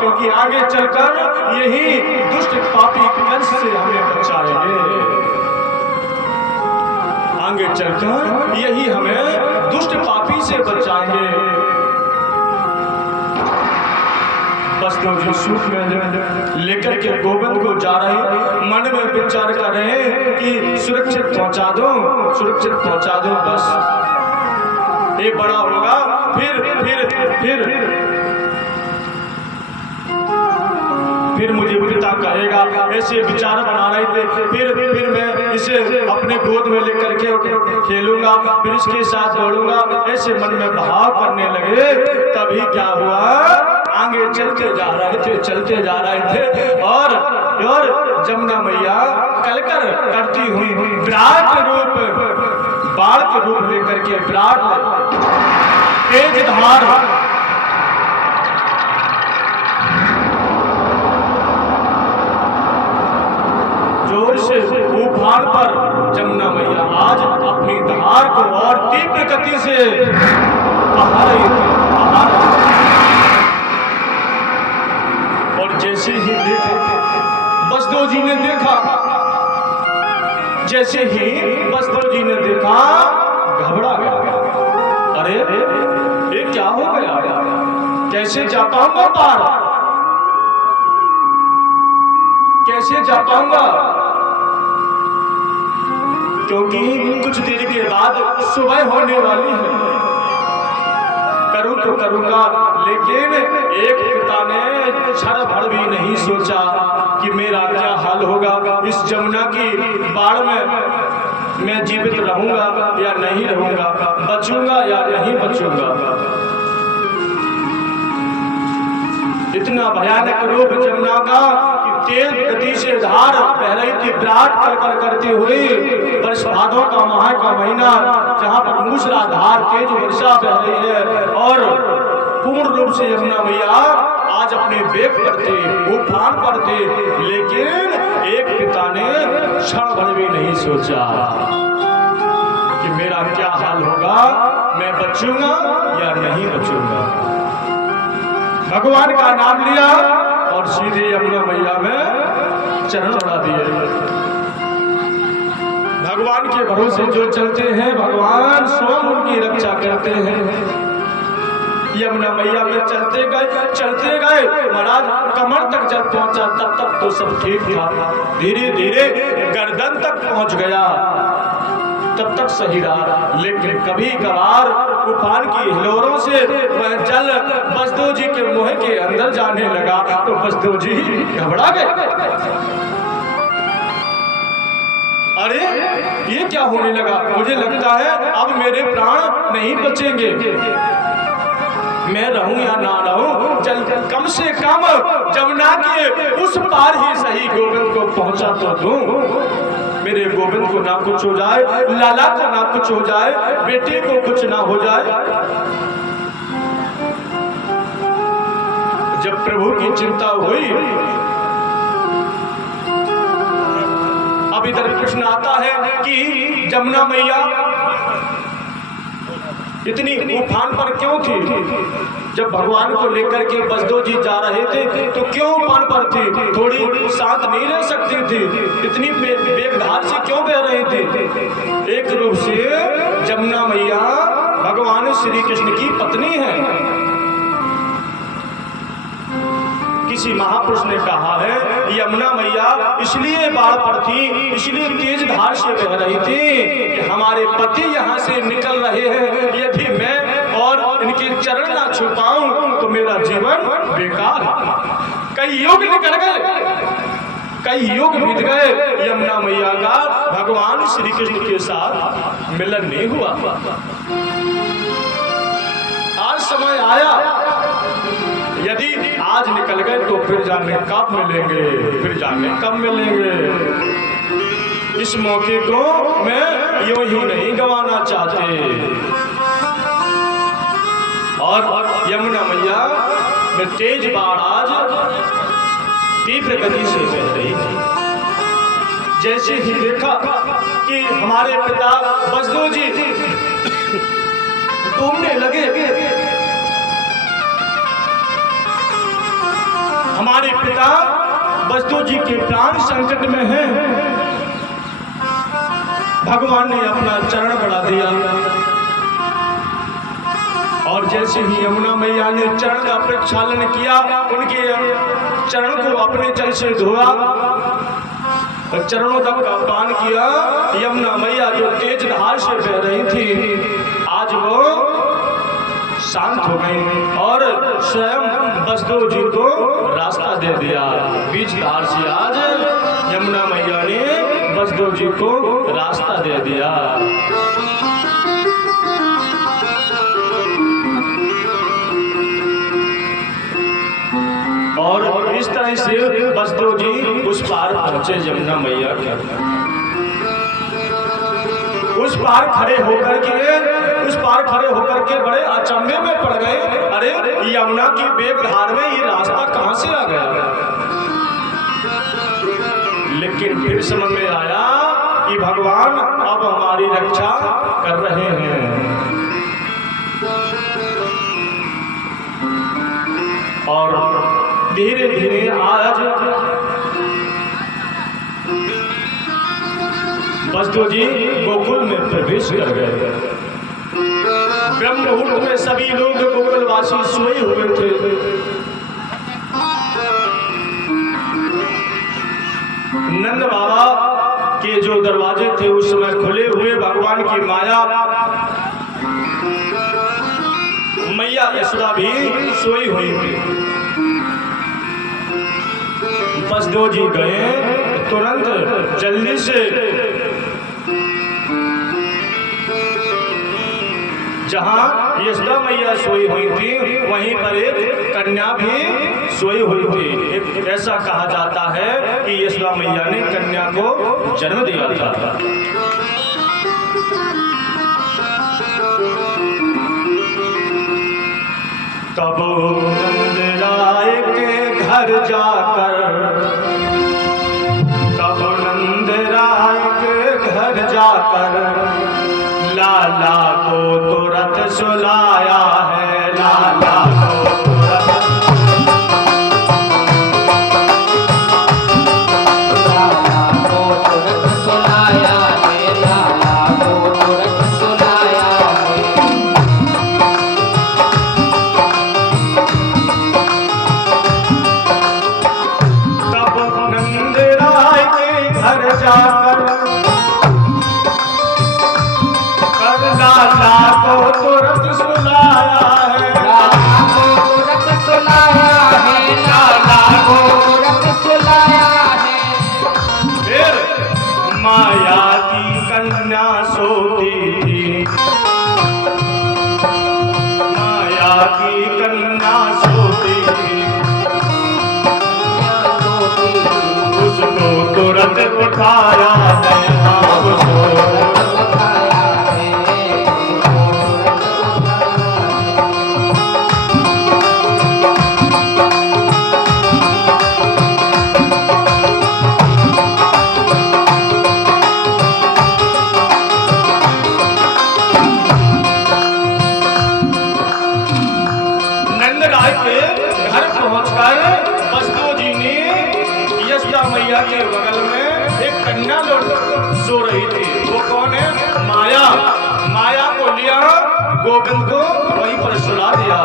क्योंकि आगे चलकर यही दुष्ट पापी कंस से हमें बचाएंगे। आगे चलकर यही हमें दुष्ट पापी से बचाएंगे। बसदेव जी सूप में लेकर के गोविंद को जा रहे, मन में विचार कर रहे कि सुरक्षित पहुंचा दो, सुरक्षित पहुंचा दो, बस ये बड़ा होगा फिर मुझे पिता कहेगा। ऐसे विचार बना रहे थे। फिर मैं इसे अपने गोद में लेकर के खेलूंगा, फिर इसके साथ दौड़ूंगा, ऐसे मन में भाव करने लगे। तभी क्या हुआ, आगे चलते जा रहे थे और जमुना मैया कलकर करती हुई विराट रूप, बाढ़ के रूप लेकर के विराट तेज धार जोर से उफान पर जमुना मैया आज अपनी धार को और तीव्र गति से बहा रही थी। और जैसे ही बसदेव जी ने देखा, जैसे ही बसदेव जी ने देखा, घबरा गया। अरे ये क्या हो गया, कैसे जा पाऊंगा पार, कैसे जा पाऊंगा, क्योंकि कुछ देर के बाद सुबह होने वाली है। करूं तो करूंगा, लेकिन एक पिता ने क्षण भर भी नहीं सोचा कि मेरा क्या हाल होगा इस जमुना की बाढ़ में। मैं जीवित रहूंगा या नहीं रहूंगा, बचूंगा या नहीं बचूंगा। इतना भयानक रूप जमुना का कि तेज गति से धार बह रही थी, विराट कर करती हुई। वर्ष भादों का माह का महीना, जहाँ पर मूसलाधार तेज वर्षा बह रही है और पूर्ण रूप से यमुना मैया आज अपने वेग पर थे, उफान पर थे। लेकिन एक पिता ने क्षण भर भी नहीं सोचा कि मेरा क्या हाल होगा, मैं बचूंगा या नहीं बचूंगा। भगवान का नाम लिया और सीधे यमुना मैया में चरण चढ़ा दिए। भगवान के भरोसे जो चलते हैं, भगवान स्वयं उनकी रक्षा करते हैं। यमुना मैया में चलते गए महाराज, कमर तक जब पहुंचा तब तक तो सब ठीक था। धीरे धीरे गर्दन तक पहुंच गया, तब तक सही रहा। लेकिन कभी कभार उफान की हिलोरों से वह जल बसदेव जी के मुंह के अंदर जाने लगा तो बसदेव जी घबरा गए। अरे ये क्या होने लगा, मुझे लगता है अब मेरे प्राण नहीं बचेंगे। मैं रहूं या ना रहूं, चल कम से कम जमुना के उस पार ही सही गोविंद को पहुंचा तो दूं। मेरे गोविंद को ना कुछ हो जाए, लाला को ना कुछ हो जाए, बेटे को कुछ ना हो जाए। जब प्रभु की चिंता हुई, अब इधर प्रश्न आता है कि जमुना मैया इतनी उफान पर क्यों थी। जब भगवान को लेकर के बसदेव जी जा रहे थे तो क्यों उफान पर थी, थोड़ी शांत नहीं रह सकती थी, इतनी वेगधार से क्यों बह रही थी। एक रूप से जमुना मैया भगवान श्री कृष्ण की पत्नी है। किसी महापुरुष ने कहा है यमुना मैया इसलिए बाढ़ पर थी, इसलिए तेज धार से बह रही थी कि हमारे पति यहाँ से निकल रहे हैं, यदि मैं और इनके चरण ना छू पाऊं तो मेरा जीवन बेकार है। कई युग निकल गए, कई युग बीत गए, यमुना मैया का भगवान श्री कृष्ण के साथ मिलन नहीं हुआ। आज समय आया, यदि आज निकल गए तो फिर जाने कब मिलेंगे, फिर जाने कब मिलेंगे। इस मौके को मैं यूं ही नहीं गंवाना चाहते। और यमुना मैया में तेज बाढ़ आज तीव्र गति से बह रही थी। जैसे ही देखा कि हमारे पिता बसदेव जी डूबने लगे, हमारे पिता वस्तु जी के प्राण संकट में हैं। भगवान ने अपना चरण बढ़ा दिया और जैसे ही यमुना मैया ने चरण का प्रक्षालन किया, उनके चरण को अपने जल से धोया, चरणों तक का पान किया। यमुना मैया जो तेज धार से बह रही थी, आज वो शांत हो गई और स्वयं वसुदेव जी को रास्ता दे दिया। बीच धार से आज यमुना मैया ने वसुदेव जी को रास्ता दे दिया। और इस तरह से वसुदेव जी उस पार पहुंचे यमुना मैया के। उस पार खड़े होकर के बड़े अचंभे में पड़ गए। अरे यमुना की वेगधार में ये रास्ता कहां से आ गया? लेकिन फिर समझ में आया कि भगवान अब हमारी रक्षा कर रहे हैं। और धीरे धीरे आज वसुदेव जी गोकुल में प्रवेश कर गए। ब्रह्म मुहूर्त में सभी लोग गोकुलवासी सोए हुए थे। नंद बाबा के जो दरवाजे थे उस समय खुले हुए। भगवान की माया मैया यशोदा भी सोई हुई थी। वसुदेव जी गए तुरंत जल्दी से जहां यशोदा मैया सोई हुई थी वहीं पर एक कन्या भी सोई हुई थी। ऐसा कहा जाता है कि यशोदा मैया ने कन्या को जन्म दिया था। तब नंद राय के घर जाकर, तब नंद राय के घर जाकर लाला को तुरंत सुलाया है। लाला को तुरंत, लाला को तुरंत सुलाया है। लाला को तुरंत सुलाया है। तब नंद राय के घर जाकर लाला को तुरंत सुलाया है। लाला को तुरंत सुलाया है। लाला को तुरंत सुलाया है। फिर माया की कन्या सोती थी, माया की कन्या सोती थी, उसको तुरंत उठाया है। मैया के बगल में एक कन्या सो रही थी। वो कौन है? माया। माया को लिया, गोविंद को वहीं पर सुला दिया।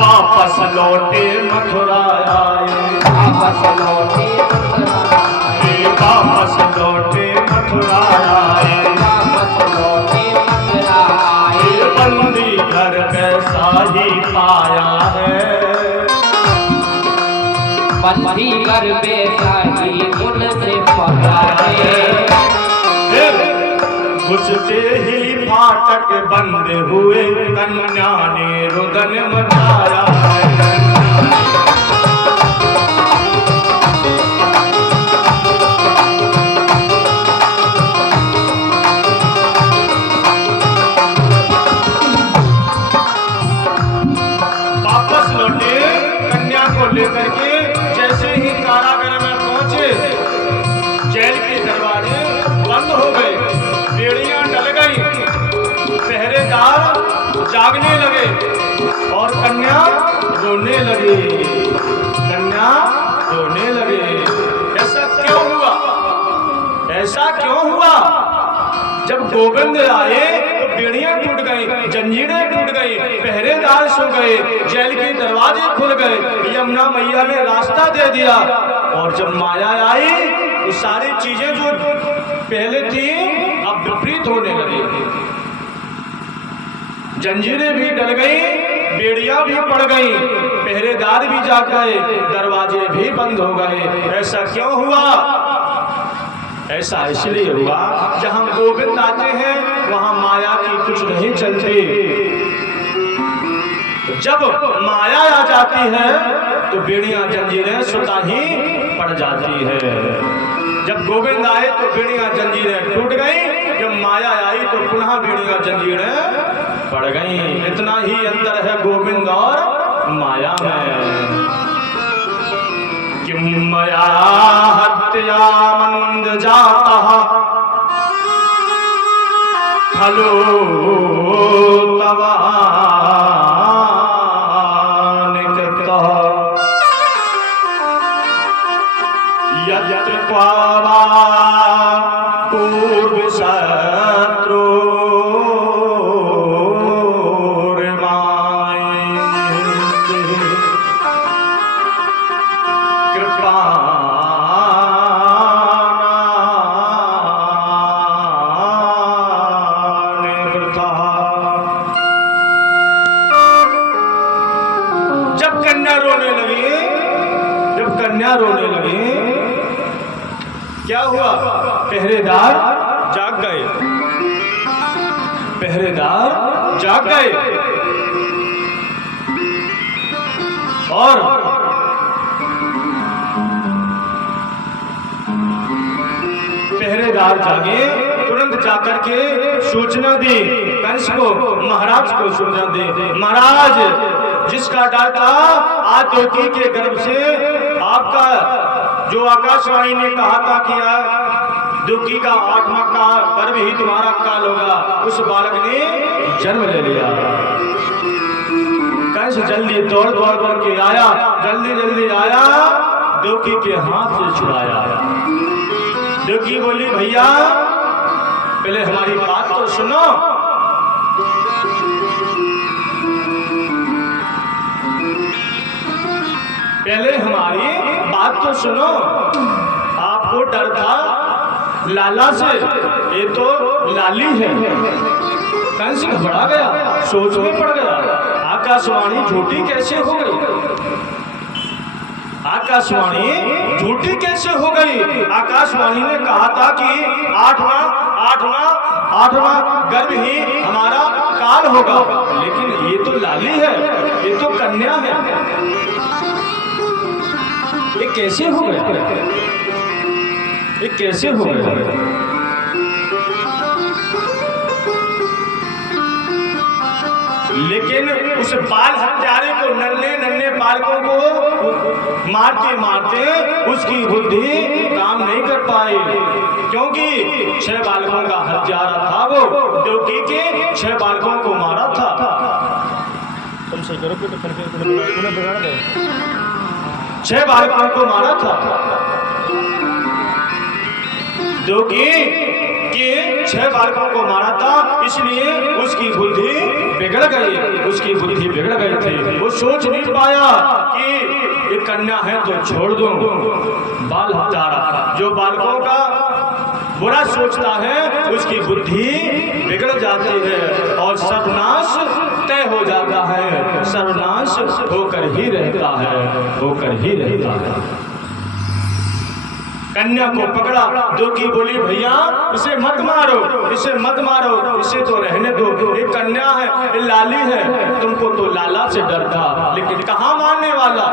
वापस लौटे मथुरा आए, वापस लौटे मथुरा आए, वापस लौटे मथुरा आए, वापस लौटे मथुरा आए। बंदी घर कैसा ही पाया है, बंदी घर बेसा ही उनसे पाया है। घुसते ही फाटक बंद हुए, कन्या ने रुदन मचाया है। वापस लौटे कन्या को लेकर के। जैसे ही कारागार में पहुंचे, जेल के दरवाजे बंद हो गए, बेड़ियां डल गई, पहरेदार जागने लगे और कन्या रोने लगे, कन्या रोने लगे। ऐसा क्यों हुआ? ऐसा क्यों हुआ? जब गोविंद आए तो बेड़ियां टूट गई, जंजीरें टूट गई, पहरेदार सो गए, जेल के दरवाजे खुल गए, यमुना मैया ने रास्ता दे दिया। और जब माया आई तो सारी चीजें जो पहले थी अब विपरीत होने लगी। जंजीरें भी डल गई, बेड़ियां भी पड़ गई, पहरेदार भी जाग गए, दरवाजे भी बंद हो गए। ऐसा क्यों हुआ? ऐसा इसलिए हुआ जहां गोविंद आते हैं वहां माया की कुछ नहीं चलती। जब माया आ जाती है तो बेड़ियां जंजीरें स्वतः ही पड़ जाती है। जब गोविंद आए तो बेड़ियां जंजीरें टूट गई, जब माया आई तो पुनः बेड़ियां जंजीरें पड़ गई। इतना ही अंतर है गोविंद और माया में। किम मया हत्या मंद जाता खलो तवा निकटतः यत्र क्वावा पूर्व शत्रु रोने लगे। क्या हुआ? पहरेदार जाग गए, पहरेदार जाग गए और पहरेदार जागे, तुरंत जाकर के सूचना दी कंस को, महाराज को सूचना दी, महाराज जिसका डर था आज द्रौपदी के गर्भ से आपका जो आकाशवाणी ने कहा था कि द्रौपदी का 8वां का गर्भ ही तुम्हारा काल होगा, उस बालक ने जन्म ले लिया। कंस जल्दी दौड़ दौड़ करके आया, जल्दी जल्दी आया, द्रौपदी के हाथ से छुड़ाया। द्रौपदी बोली भैया पहले हमारी बात तो सुनो। पहले हमारी बात तो सुनो। आपको डर था लाला से, ये तो लाली है। कंस घबरा गया, सोच में पड़ गया, आकाशवाणी झूठी कैसे हो गई? आकाशवाणी झूठी कैसे हो गई? आकाशवाणी ने कहा था कि आठवां गर्भ ही हमारा काल होगा, लेकिन ये तो लाली है, ये तो कन्या है, ये कैसे हो गया? ये कैसे हो गया? लेकिन उस बाल हत्यारे को, नन्हे नन्हे बालकों को मारते मारते उसकी बुद्धि काम नहीं कर पाई, क्योंकि 6 बालकों का हत्यारा था वो, द्रौपदी के 6 बालकों को मारा था। तुम सही करो तो फिर बिगाड़ दो। 6 बालकों को मारा था। द्रौपदी के 6 बालकों को मारा था, इसलिए उसकी बुद्धि बिगड़ गई, उसकी बुद्धि बिगड़ गई थी। वो सोच नहीं पाया कि ये कन्या है तो छोड़ दूं। बाल हत्यारा जो बालकों का बुरा सोचता है उसकी बुद्धि बिगड़ जाती है और सर्वनाश तय हो जाता है, सर्वनाश होकर ही रहता है, होकर ही रहता है। कन्या को पकड़ा, द्रौपदी बोली भैया इसे मत मारो, इसे मत मारो, इसे तो रहने दो, ये कन्या है, ये लाली है, तुमको तो लाला से डर था, लेकिन कहाँ मारने वाला,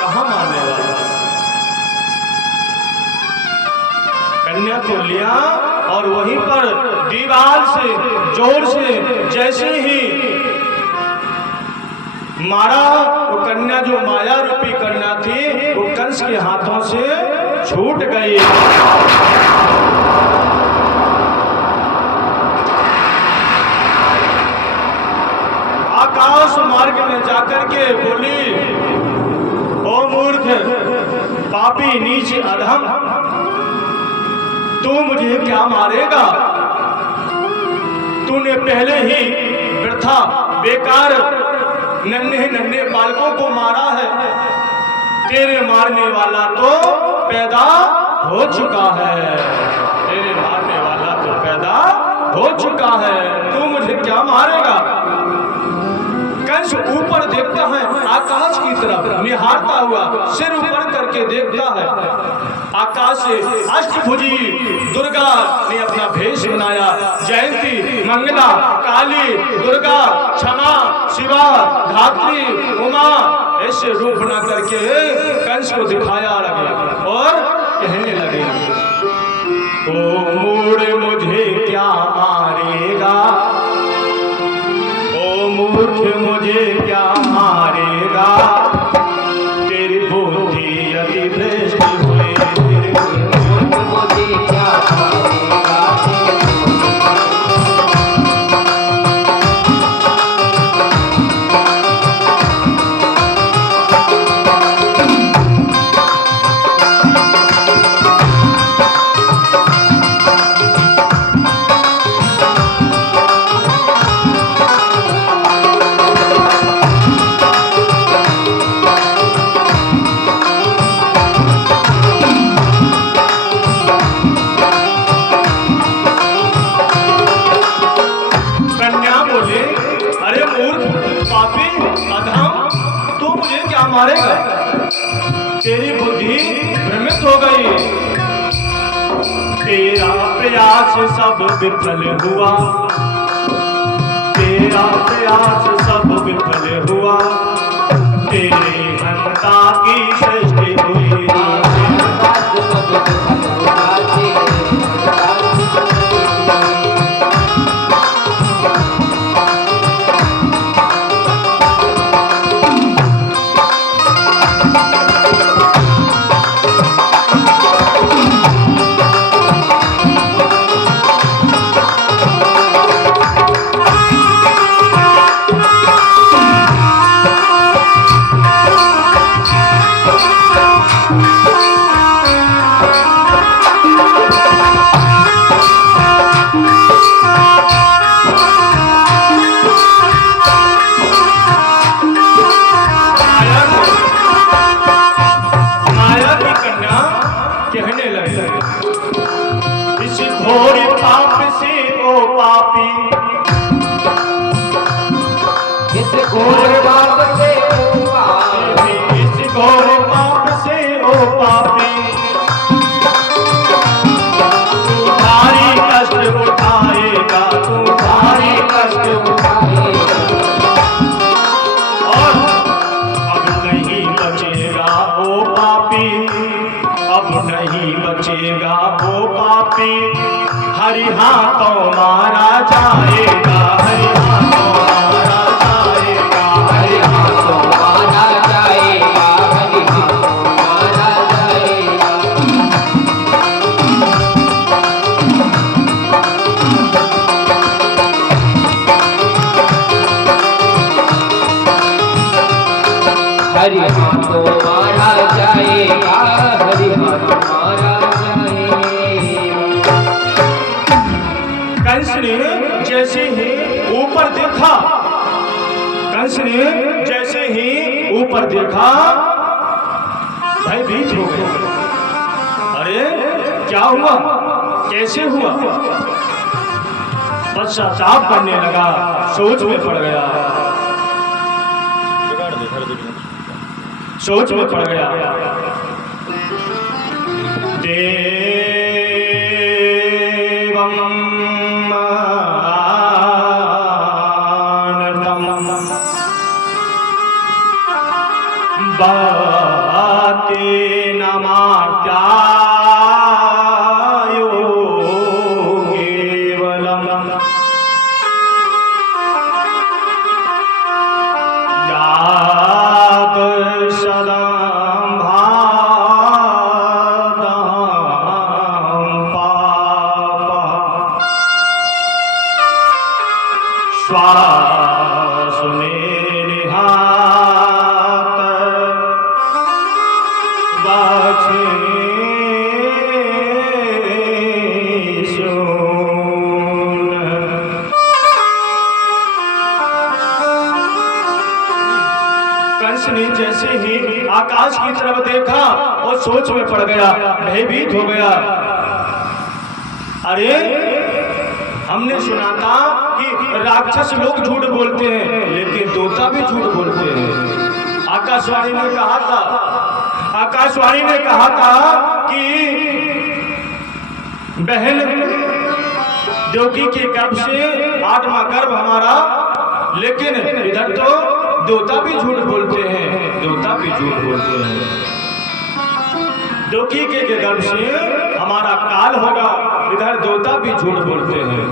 कहाँ मारने वाला। कन्या को लिया और वहीं पर दीवार से जोर से जैसे ही मारा, वो कन्या जो माया रूपी कन्या थी वो कंस के हाथों से छूट गई। आकाश मार्ग में जाकर के बोली, ओ मूर्ख, पापी, नीच, अधम, तू मुझे क्या मारेगा? तूने पहले ही वृथा बेकार नन्हे नन्हे बालकों को मारा है। तेरे मारने वाला तो पैदा हो चुका है, तेरे मारने वाला तो पैदा हो चुका है, तू मुझे क्या मारेगा? कंस ऊपर देखता है, आकाश की तरफ निहारता हुआ सिर ऊपर करके देखता है। आकाश से अष्टभुजी दुर्गा ने अपना भेष बनाया। जयंती, मंगला, काली, दुर्गा, क्षमा, शिवा, धात्री, उमा, ऐसे रूप बना करके कंस को दिखाया लगे और कहने लगे, ओ मूढ़ मुझे क्या मारेगा? ओ मूर्ख मुझे क्या मारेगा? तेरी बुद्धि अति भ्रष्ट हुई, मुझे क्या मारेगा? मारेगा? तेरी बुद्धि भ्रमित हो गई, तेरा प्रयास सब विफल हुआ, तेरा प्रयास सब विफल हुआ, तेरे हंता की सृष्टि हुई। घोर पाप से ओ पापी, इस घोर पाप से ओ पापी, इस घोर पाप से ओ पापी, तू भारी कष्ट उठाएगा, तू भारी कष्ट उठाएगा, और अब नहीं बचेगा ओ पापी, अब नहीं बचेगा ओ पापी, हरि हाथों मारा जाएगा, हरि हाथों मारा जाएगा, हरि हाथों मारा जाएगा, हरि हाथों मारा जाएगा। हरि हाथों मारा जाएगा, हरि हाथों मारा जाएगा। कंस ने जैसे ही ऊपर देखा, कंस ने जैसे ही ऊपर देखा, भयभीत हो गया। अरे क्या हुआ, कैसे हुआ? पश्चाताप करने लगा, सोच में पड़ गया, सोच में पड़ गया। बाते नमात्यायो केवलम याद सदां भातां पापा स्वासुने कंस ने जैसे ही आकाश की तरफ देखा और सोच में पड़ गया, भयभीत हो गया। अरे हमने सुना था कि राक्षस लोग झूठ बोलते हैं, लेकिन देवता भी झूठ बोलते हैं। आकाशवाणी ने कहा था, आकाशवाणी ने कहा था कि बहन देवकी के गर्भ से 8वां गर्भ हमारा, लेकिन इधर तो देवता भी झूठ बोलते हैं, देवता भी झूठ बोलते हैं। देवकी के गर्भ से हमारा काल होगा, इधर देवता भी झूठ बोलते हैं।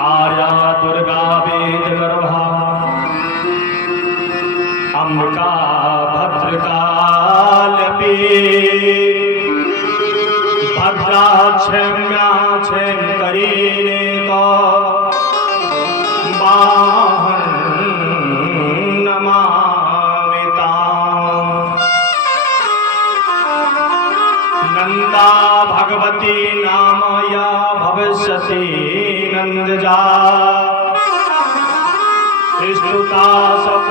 आर्या दुर्गा वेद गर्भा अंबिका भद्रकाल भद्रा क्षम्या क्षम करीने को बाहन नमामिता नंदा भगवती नाम या भविष्यति नंदजा स्तुता सब